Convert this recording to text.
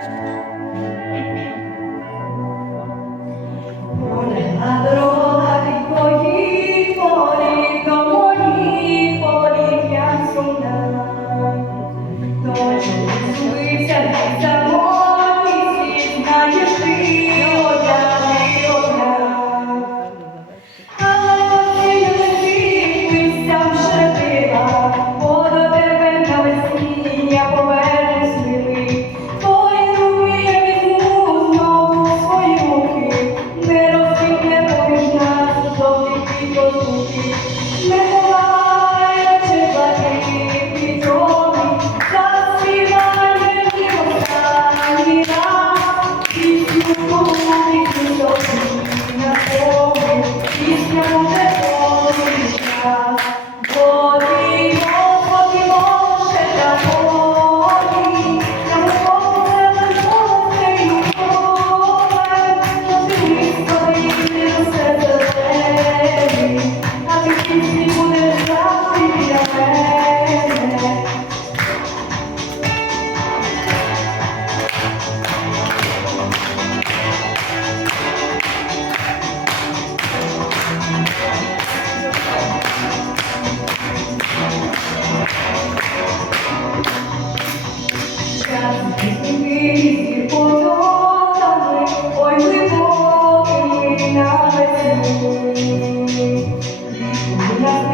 thank you